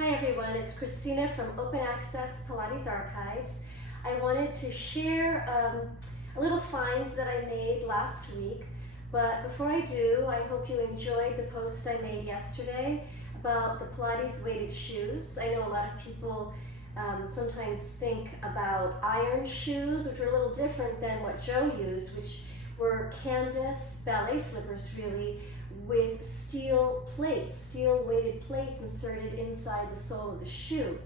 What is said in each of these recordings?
Hi everyone, it's Christina from Open Access Pilates Archives. I wanted to share a little find that I made last week, but before I do, I hope you enjoyed the post I made yesterday about the Pilates weighted shoes. I know a lot of people sometimes think about iron shoes, which are a little different than what Joe used, which were canvas ballet slippers really, with steel plates, steel weighted plates inserted inside the sole of the shoe.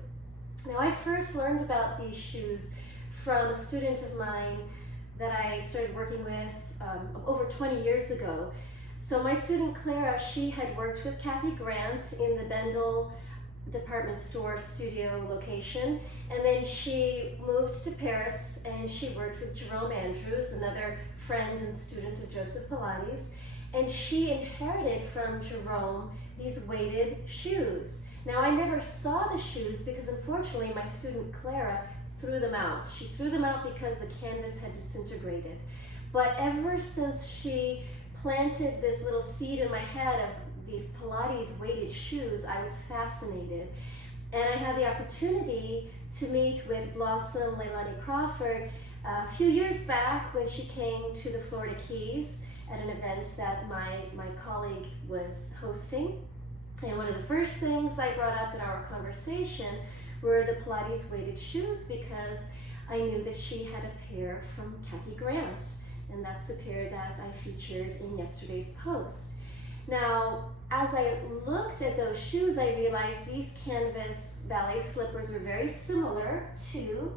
Now, I first learned about these shoes from a student of mine that I started working with over 20 years ago. So my student Clara, she had worked with Kathy Grant in the Bendel department store studio location, and then she moved to Paris and she worked with Jerome, another friend and student of Joseph Pilates. And she inherited from Jerome these weighted shoes. Now, I never saw the shoes because unfortunately my student Clara threw them out. She threw them out because the canvas had disintegrated. But ever since she planted this little seed in my head of these Pilates weighted shoes, I was fascinated. And I had the opportunity to meet with Blossom Leilani Crawford a few years back when she came to the Florida Keys at an event that my colleague was hosting. And one of the first things I brought up in our conversation were the Pilates weighted shoes, because I knew that she had a pair from Kathy Grant, and that's the pair that I featured in yesterday's post. Now, as I looked at those shoes, I realized these canvas ballet slippers were very similar to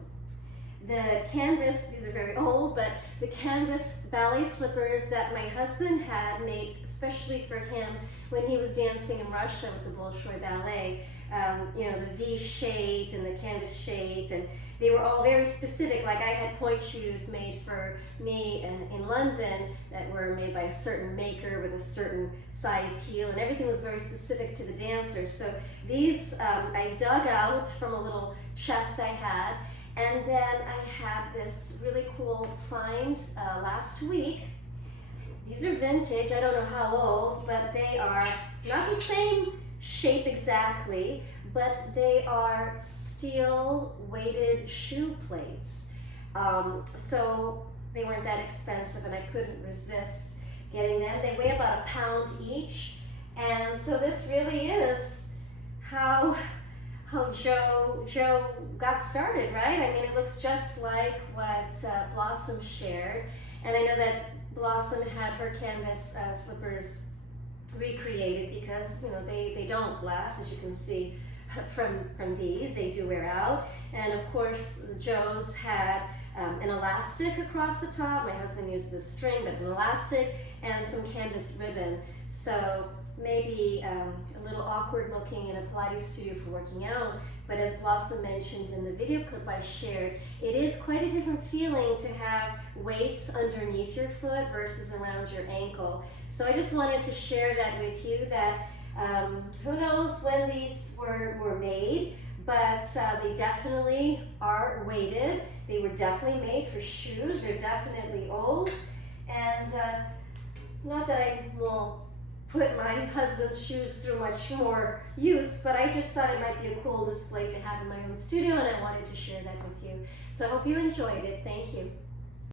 the canvas, these are very old, but the canvas ballet slippers that my husband had made especially for him when he was dancing in Russia with the Bolshoi Ballet. You know, the V shape and the canvas shape, and they were all very specific. Like, I had point shoes made for me in London that were made by a certain maker with a certain size heel, and everything was very specific to the dancers. So these I dug out from a little chest I had. And then I had this really cool find last week. These are vintage, I don't know how old, but they are not the same shape exactly, but they are steel weighted shoe plates. So they weren't that expensive and I couldn't resist getting them. They weigh about a pound each. And so this really is how Joe got started, right? I mean, it looks just like what Blossom shared. And I know that Blossom had her canvas slippers recreated because, you know, they don't last, as you can see from these. They do wear out. And of course, Joe's had an elastic across the top. My husband used the string, but an elastic and some canvas ribbon. So maybe a little awkward looking in a Pilates studio for working out, but as Blossom mentioned in the video clip I shared, it is quite a different feeling to have weights underneath your foot versus around your ankle. So I just wanted to share that with you, that who knows when these were made, but they definitely are weighted. They were definitely made for shoes. They're definitely old, and not that I will put my husband's shoes through much more use, but I just thought it might be a cool display to have in my own studio, and I wanted to share that with you. So I hope you enjoyed it. Thank you.